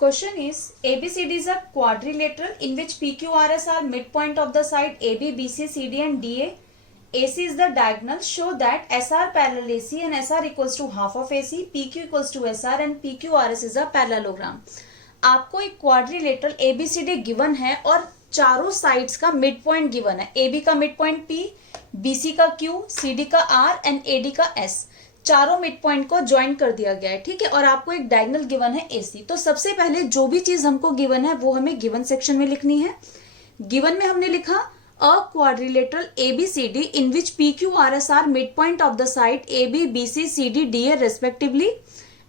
Question is ABCD is a quadrilateral in which PQRS are midpoint of the side AB, BC, CD and DA. AC is the diagonal. Show that SR parallel AC and SR equals to half of AC, PQ equals to SR and PQRS is a parallelogram. आपको एक quadrilateral ABCD given है और चारों sides का mid point given है. AB का mid point P, BC का Q, CD का R एंड AD का S. चारों मिड पॉइंट को ज्वाइन कर दिया गया है. ठीक है. और आपको एक डायगोनल गिवन है AC. तो सबसे पहले जो भी चीज हमको गिवन है वो हमें गिवन सेक्शन में लिखनी है. गिवन में हमने लिखा a quadrilateral ABCD in which PQRS are mid point of the side AB, BC, CD, DA respectively.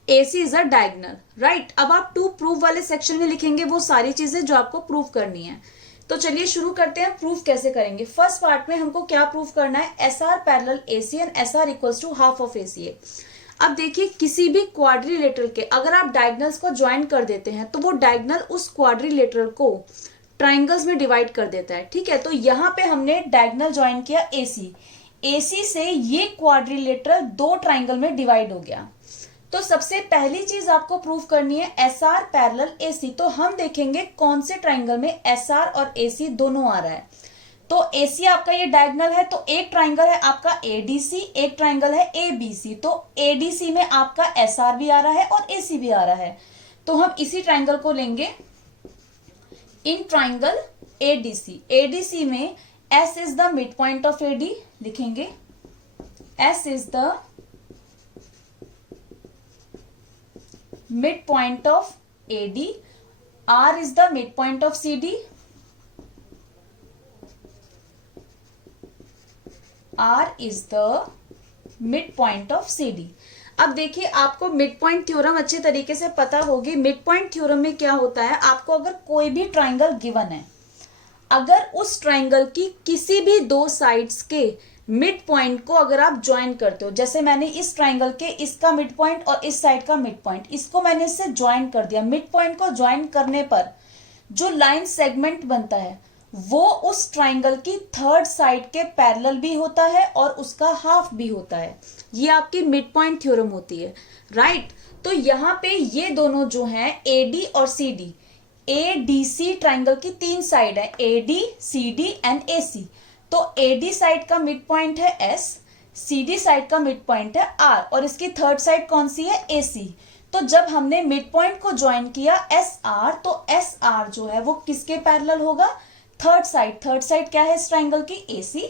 AC is a diagonal. Right. अब आप टू प्रूव वाले सेक्शन में लिखेंगे वो सारी चीजें जो आपको प्रूव करनी है. तो चलिए शुरू करते हैं. प्रूफ कैसे करेंगे. फर्स्ट पार्ट में हमको क्या प्रूफ करना है. SR parallel AC and SR equals to half of AC. अब देखिए किसी भी क्वाड्रिलेटरल के अगर आप डायगोनल्स को ज्वाइन कर देते हैं तो वो डायगोनल उस क्वाड्रिलेटरल को ट्राइंगल्स में डिवाइड कर देता है. ठीक है. तो यहाँ पे हमने डायगोनल ज्वाइन किया AC से ये क्वाड्रिलेटरल दो ट्राइंगल में डिवाइड हो गया. तो सबसे पहली चीज आपको प्रूव करनी है SR पैरेलल AC. तो हम देखेंगे कौन से ट्राइंगल में SR और AC दोनों आ रहा है. तो AC आपका ये डायगोनल है तो एक ट्राइंगल है आपका ADC, एक ट्राइंगल है ABC. तो ADC में आपका SR भी आ रहा है और AC भी आ रहा है. तो हम इसी ट्राइंगल को लेंगे इन ट्राइंगल ADC. ADC में S is the mid point of AD लिखेंगे. S is the midpoint of AD, R is the midpoint of CD, R is the midpoint of CD. अब देखिए आपको मिड पॉइंट थ्योरम अच्छे तरीके से पता होगी. मिड पॉइंट थ्योरम में क्या होता है. आपको अगर कोई भी ट्राइंगल गिवन है, अगर उस ट्राइंगल की किसी भी दो साइड्स के मिड पॉइंट को अगर आप ज्वाइन करते हो, जैसे मैंने इस ट्राइंगल के इसका मिड पॉइंट और इस साइड का मिड पॉइंट, इसको मैंने इससे ज्वाइन कर दिया. मिड पॉइंट को ज्वाइन करने पर जो लाइन सेगमेंट बनता है वो उस ट्राइंगल की थर्ड साइड के पैरेलल भी होता है और उसका हाफ भी होता है. ये आपकी मिड पॉइंट थ्योरम होती है. राइट. तो यहाँ पे ये दोनों जो हैं AD और CD, ADC ट्राइंगल की तीन साइड है AD, CD एंड AC. तो AD साइड का मिड पॉइंट है S, CD साइड का मिड पॉइंट है R और इसकी थर्ड साइड कौन सी है AC. तो जब हमने मिड पॉइंट को ज्वाइन किया SR, तो SR जो है वो किसके पैरेलल होगा. Third side. थर्ड साइड क्या है इस ट्राइंगल की AC.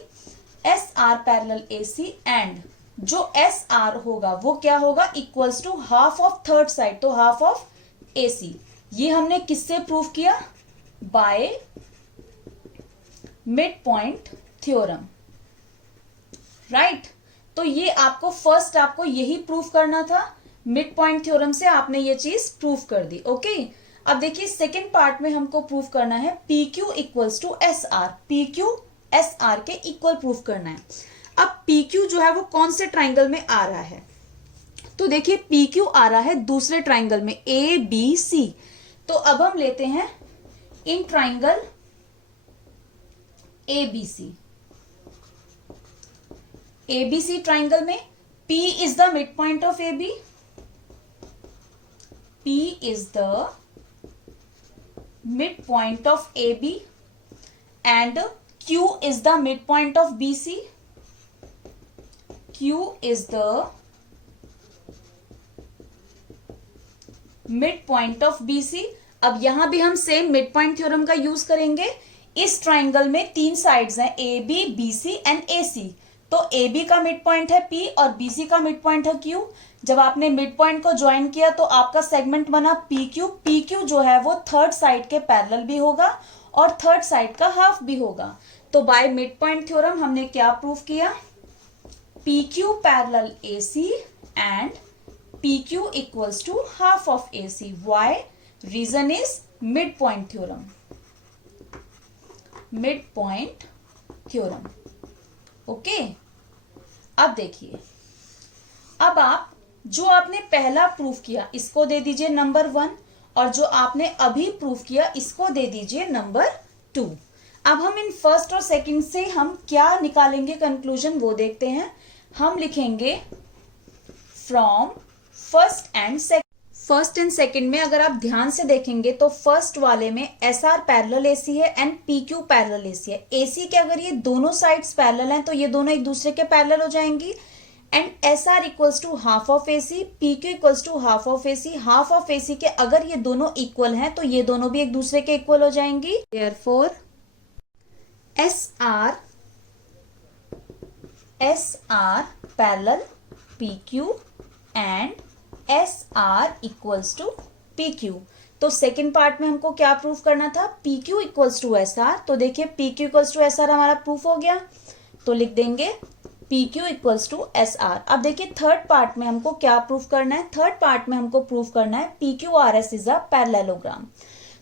SR parallel AC and जो SR होगा वो क्या होगा equals to half of third side. तो हाफ ऑफ AC. ये हमने किससे प्रूव किया. By mid point theorem. Right. तो ये आपको फर्स्ट आपको यही प्रूफ करना था. मिड पॉइंट थ्योरम से आपने ये चीज प्रूफ कर दी. ओके. अब देखिए सेकेंड पार्ट में हमको प्रूफ करना है PQ equals to SR. PQ SR के इक्वल प्रूफ करना है. अब PQ जो है वो कौन से ट्राइंगल में आ रहा है. तो देखिए PQ आ रहा है दूसरे ट्राइंगल में ABC. तो अब हम लेते हैं इन ट्राइंगल ABC ट्राइंगल में P is the midpoint of AB. P is the midpoint of AB and Q is the midpoint of BC. Q is the midpoint of BC. अब यहां भी हम सेम मिडपॉइंट थ्योरम का use करेंगे. इस triangle में तीन साइड्स हैं AB, BC एंड AC. तो AB का मिड पॉइंट है P और BC का मिड पॉइंट है Q. जब आपने मिड पॉइंट को ज्वाइन किया तो आपका सेगमेंट बना PQ. PQ जो है वो थर्ड साइड के पैरेलल भी होगा और थर्ड साइड का हाफ भी होगा. तो बाय मिड पॉइंट थ्योरम हमने क्या प्रूफ किया. PQ parallel AC and PQ equals to half of AC. Why. Reason is mid point theorem. Mid point theorem. Okay. अब देखिए, अब आप जो आपने पहला प्रूफ किया इसको दे दीजिए नंबर 1 और जो आपने अभी प्रूफ किया इसको दे दीजिए नंबर 2. अब हम इन फर्स्ट और सेकंड से हम क्या निकालेंगे कंक्लूजन वो देखते हैं. हम लिखेंगे from first and second. First and second में अगर आप ध्यान से देखेंगे तो फर्स्ट वाले में एस आर पैरेलल एसी है and P Q parallel AC है। एसी के अगर ये दोनों साइड्स पैरेलल हैं तो ये दोनों एक दूसरे के पैरेलल हो जाएंगी and S R equals to half of AC, P Q equals to half of AC. Half of AC के अगर ये दोनों इक्वल हैं तो ये दोनों भी एक दूसरे के इक्वल हो जाएंगी। Therefore S R parallel P Q and S R equals to P Q. तो सेकेंड पार्ट में हमको क्या प्रूफ करना था, P Q equals to S R. तो देखिए P Q equals to S R हमारा प्रूफ हो गया, तो लिख देंगे P Q equals to S R. अब देखिए थर्ड पार्ट में हमको क्या प्रूफ करना है, थर्ड पार्ट में हमको प्रूफ करना है P Q R S is a parallelogram.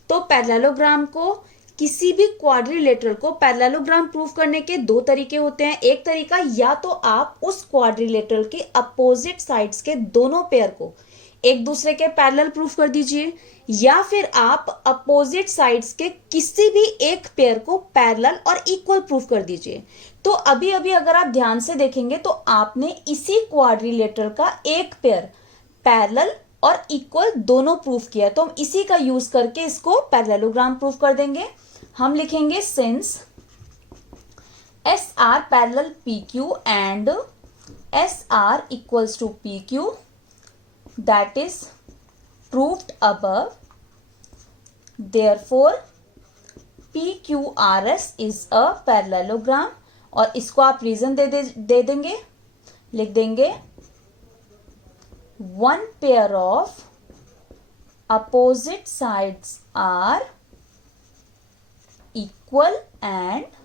तो पैरेललोग्राम को, किसी भी क्वाड्रिलेटरल को पैरेललोग्राम प्रूफ करने के दो तरीके होते हैं। एक तरीका, या तो आप उस क्वाड्रिलेटरल के अपोजिट साइड्स के दोनों पेयर को एक दूसरे के पैरेलल प्रूफ कर दीजिए, या फिर आप अपोजिट साइड्स के किसी भी एक पेयर को पैरेलल और इक्वल प्रूफ कर दीजिए। तो अभी अभी अगर आप ध्यान से देखेंगे तो आपने इसी क्वाड्रिलेटरल का एक पेयर पैरेलल और इक्वल दोनों प्रूफ किया, तो हम इसी का यूज करके इसको पैरेललोग्राम प्रूफ कर देंगे। हम लिखेंगे since S R parallel P Q and S R equals to P Q, that is proved above, therefore P Q R S is a parallelogram. और इसको आप रीजन दे देंगे, लिख देंगे one pair of opposite sides are equal and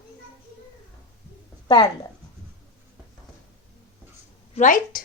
parallel, right?